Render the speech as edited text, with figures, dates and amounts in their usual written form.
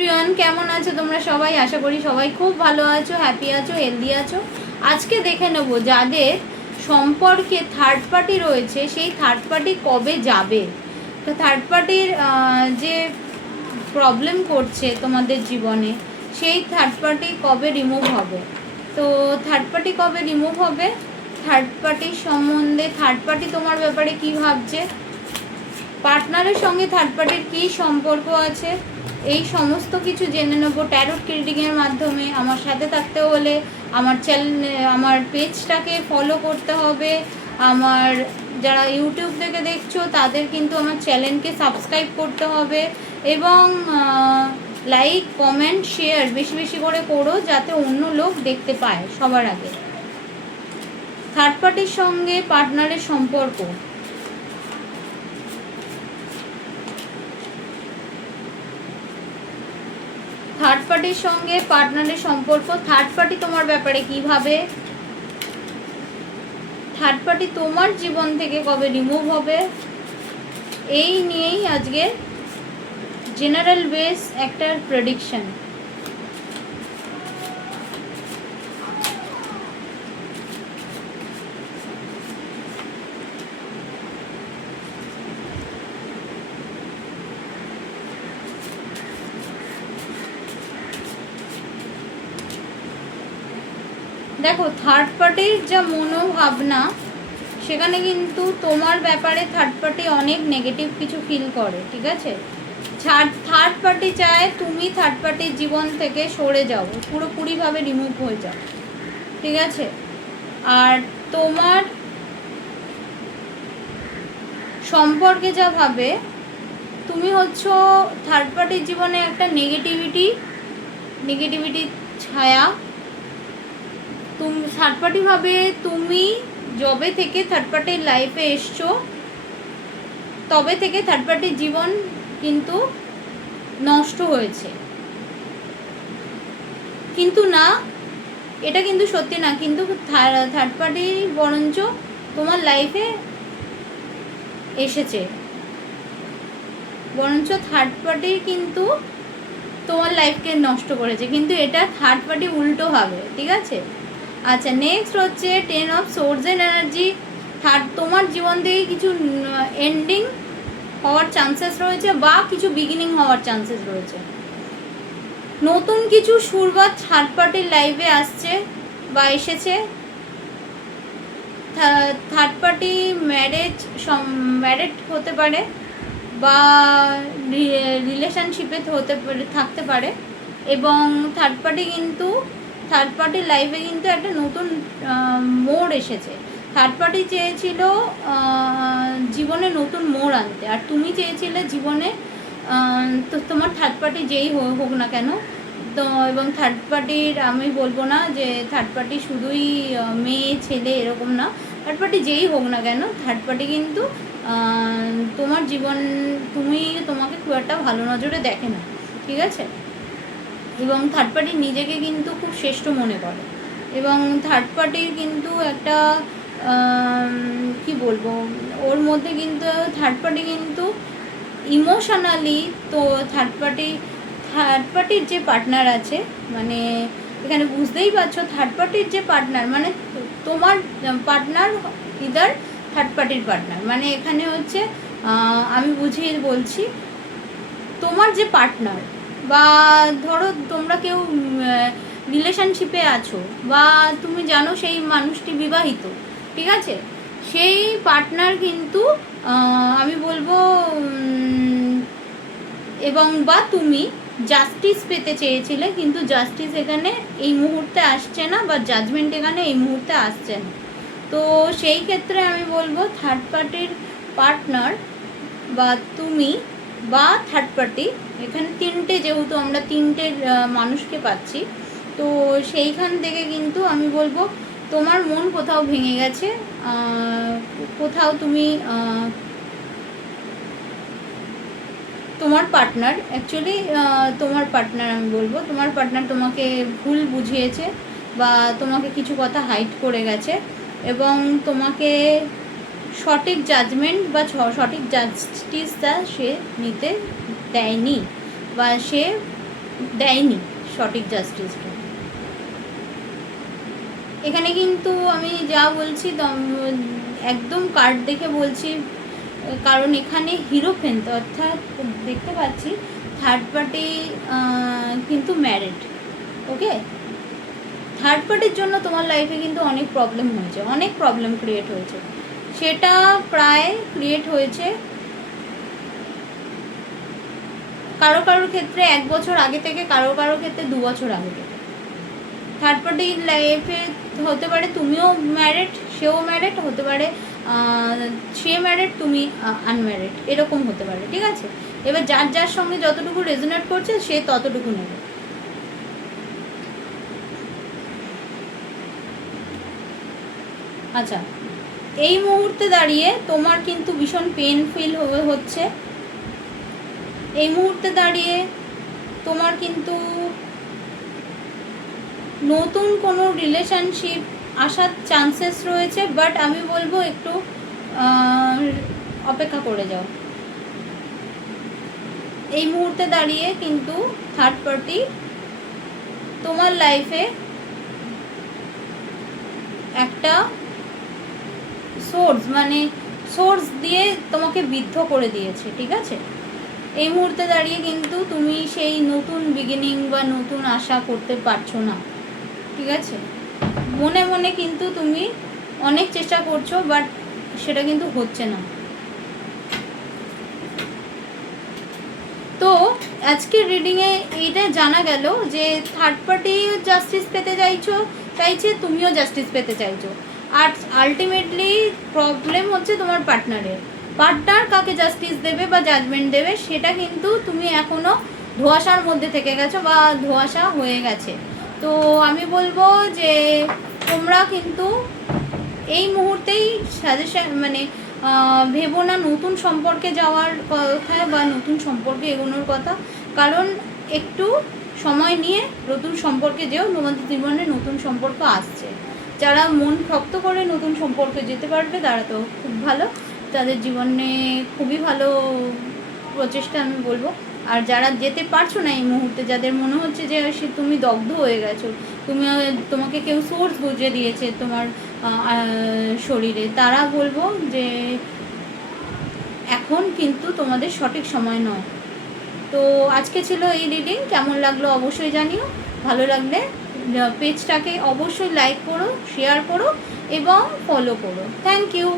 Everyone, কেমন আছো তোমরা সবাই? আশা করি সবাই খুব ভালো আছো, হ্যাপি আছো, হেলদি আছো। আজকে দেখে নেবো যাদের সম্পর্কে থার্ড পার্টি রয়েছে সেই থার্ড পার্টি কবে যাবে। তো থার্ড পার্টির যে প্রবলেম করছে তোমাদের জীবনে, সেই থার্ড পার্টি কবে রিমুভ হবে। তো থার্ড পার্টি কবে রিমুভ হবে, থার্ড পার্টির সম্বন্ধে থার্ড পার্টি তোমার ব্যাপারে কী ভাবছে, পার্টনারের সঙ্গে থার্ড পার্টির কী সম্পর্ক আছে, এই সমস্ত কিছু জেনে নেবো ট্যারোট রিডিংয়ের মাধ্যমে। আমার সাথে থাকতে হলে আমার আমার পেজটাকে ফলো করতে হবে। আমার যারা ইউটিউব থেকে দেখছো তাদের কিন্তু আমার চ্যানেলকে সাবস্ক্রাইব করতে হবে এবং লাইক কমেন্ট শেয়ার বেশি বেশি করে করো, যাতে অন্য লোক দেখতে পায় সবার আগে। থার্ড পার্টির সঙ্গে পার্টনারের সম্পর্ক, থার্ড পার্টির সঙ্গে পার্টনারের সম্পর্ক, থার্ড পার্টি তোমার ব্যাপারে কীভাবে, থার্ড পার্টি তোমার জীবন থেকে কবে রিমুভ হবে, এই নিয়েই আজকে জেনারেল বেস একটা প্রেডিকশন। দেখো, থার্ড পার্টির যা মনোভাবনা, সেখানে কিন্তু তোমার ব্যাপারে থার্ড পার্টি অনেক নেগেটিভ কিছু ফিল করে, ঠিক আছে। থার্ড পার্টি চায় তুমি থার্ড পার্টির জীবন থেকে সরে যাও, পুরোপুরিভাবে রিমুভ হয়ে যাও, ঠিক আছে। আর তোমার সম্পর্কে যা ভাবে, তুমি হচ্ছ থার্ড পার্টির জীবনে একটা নেগেটিভিটি ছায়া। তুমি থার্ড পার্টি ভাবে তুমি যবে থেকে থার্ড পার্টির লাইফে এসছো তবে থেকে থার্ড পার্টির জীবন কিন্তু নষ্ট হয়েছে, কিন্তু না, এটা কিন্তু সত্যি না। কিন্তু থার্ড পার্টি বরঞ্চ তোমার লাইফে এসেছে, বরঞ্চ থার্ড পার্টি কিন্তু তোমার লাইফকে নষ্ট করেছে, কিন্তু এটা থার্ড পার্টি উল্টো হবে, ঠিক আছে। আচ্ছা, নেক্সট হচ্ছে 10 অফ সোর্স এন্ড এনার্জি। তোমার জীবন থেকে কিছু এন্ডিং হওয়ার চান্সেস রয়েছে বা কিছু বিগিনিং হওয়ার চান্সেস রয়েছে। নতুন কিছু শুরুয়াত থার্ড পার্টির লাইফে আসছে বা এসেছে। থার্ড পার্টি ম্যারেড হতে পারে বা রিলেশনশিপে থাকতে পারে, এবং থার্ড পার্টির লাইফে কিন্তু একটা নতুন মোড় এসেছে। থার্ড পার্টি চেয়েছিল জীবনে নতুন মোড় আনতে, আর তুমি চেয়েছিলে জীবনে, তো তোমার থার্ড পার্টি যেই হোক না কেন তো, এবং থার্ড পার্টির আমি বলবো না যে থার্ড পার্টি শুধুই মেয়ে ছেলে এরকম না, থার্ড পার্টি যেই হোক না কেন, থার্ড পার্টি কিন্তু তোমার তোমাকে খুব একটা ভালো নজরে দেখে না, ঠিক আছে। এবং থার্ড পার্টি নিজেকে কিন্তু খুব শ্রেষ্ঠ মনে করে, এবং থার্ড পার্টির কিন্তু একটা কি বলবো, ওর মধ্যে কিন্তু থার্ড পার্টি কিন্তু ইমোশনালি, তো থার্ড পার্টির যে পার্টনার আছে, মানে এখানে বুঝতেই পারছো থার্ড পার্টির যে পার্টনার মানে তোমার পার্টনার ইদার থার্ড পার্টির পার্টনার, মানে এখানে হচ্ছে আমি বুঝিয়ে বলছি, তোমার যে পার্টনার বা ধরো তোমরা কেউ রিলেশনশিপে আছো বা তুমি জানো সেই মানুষটি বিবাহিত, ঠিক আছে, সেই পার্টনার কিন্তু আমি বলবো, এবং বা তুমি জাস্টিস পেতে চেয়েছিলে, কিন্তু জাস্টিস এখানে এই মুহূর্তে আসছে না, বা জাজমেন্ট এখানে এই মুহূর্তে আসছে না। তো সেই ক্ষেত্রে আমি বলবো থার্ড পার্টির পার্টনার বা তুমি বা থার্ড পার্টি, এখানে যেহেতু আমরা তিনটে মানুষকে পাচ্ছি, তো সেইখান থেকে কিন্তু আমি বলবো তোমার মন কোথাও ভেঙে গেছে, কোথাও তুমি তোমার পার্টনার আমি বলবো তোমার পার্টনার তোমাকে ভুল বুঝিয়েছে বা তোমাকে কিছু কথা হাইড করে গেছে, এবং তোমাকে সঠিক জাজমেন্ট বা সঠিক জাস্টিসটা সে নিতে দেয়নি, বা সে দেয়নি সঠিক জাস্টিসটা। এখানে কিন্তু আমি যা বলছি একদম কার্ড দেখে বলছি, কারণ এখানে হিরোফেন্ট অর্থাৎ দেখতে পাচ্ছি থার্ড পার্টি কিন্তু ম্যারিড। ওকে, থার্ড পার্টির জন্য তোমার লাইফে কিন্তু অনেক প্রবলেম হয়েছে, অনেক প্রবলেম ক্রিয়েট হয়েছে। সেটা প্রায় ক্রিয়েট হয়েছে কারো কারোর ক্ষেত্রে 1 বছর আগে থেকে, কারো কারোর ক্ষেত্রে 2 বছর আগে থেকে। থার্ড পার্টি লাইফে হতে পারে তুমিও ম্যারিড, সেও ম্যারিড হতে পারে, সে ম্যারিড তুমি আনম্যারিড, এরকম হতে পারে। ঠিক আছে, এবার যার যার সঙ্গে যতটুকু রেজোনেট করছে সে ততটুকু নেবে। আচ্ছা, এই মুহূর্তে দাঁড়িয়ে তোমার কিন্তু ভীষণ পেন ফিল হচ্ছে। এই মুহূর্তে দাঁড়িয়ে তোমার কিন্তু নতুন কোনো রিলেশনশিপ আসার চান্সেস রয়েছে, বাট আমি বলবো একটু অপেক্ষা করে যাও। এই মুহূর্তে দাঁড়িয়ে কিন্তু থার্ড পার্টি তোমার লাইফে একটা সোর্স দিয়ে তোমাকে বিদ্ধ করে দিয়েছে। ঠিক আছে, এই মুহূর্তে দাঁড়িয়ে কিন্তু তুমি সেই নতুন বিগিনিং বা নতুন আশা করতে পারছো না। ঠিক আছে, মনে মনে কিন্তু তুমি অনেক চেষ্টা করছো, বাট সেটা কিন্তু হচ্ছে না। তো আজকের রিডিংয়ে এইটা জানা গেল যে থার্ড পার্টি জাস্টিস পেতে চাইছে, তুমিও জাস্টিস পেতে চাইছো। আর আলটিমেটলি প্রবলেম হচ্ছে তোমার পার্টনার কাকে জাস্টিস দেবে বা জাজমেন্ট দেবে সেটা কিন্তু তুমি এখনও ধোঁয়াশার মধ্যে থেকে গেছো বা ধোঁয়াশা হয়ে গেছে। তো আমি বলবো যে তোমরা কিন্তু এই মুহূর্তেই সাজেশন ভেবো না নতুন সম্পর্কে যাওয়ার কথা বা নতুন সম্পর্কে এগোনোর কথা, কারণ একটু সময় নিয়ে নতুন সম্পর্কে যেও, তোমাদের জীবনে নতুন সম্পর্ক আসছে। যারা মন শক্ত করে নতুন সম্পর্কে যেতে পারবে তারা তো খুব ভালো, তাদের জীবনে খুবই ভালো প্রচেষ্টা আমি বলবো। আর যারা যেতে পারছো না এই মুহূর্তে, যাদের মনে হচ্ছে যে তুমি দগ্ধ হয়ে গেছো, তোমাকে কেউ সোর্স বুঝিয়ে দিয়েছে তোমার শরীরে, তারা বলবো যে এখন কিন্তু তোমাদের সঠিক সময় নয়। তো আজকে ছিল এই রিডিং, কেমন লাগলো অবশ্যই জানিও। ভালো লাগলে পেজটাকে অবশ্যই লাইক করো, শেয়ার করো এবং ফলো করো। Thank you.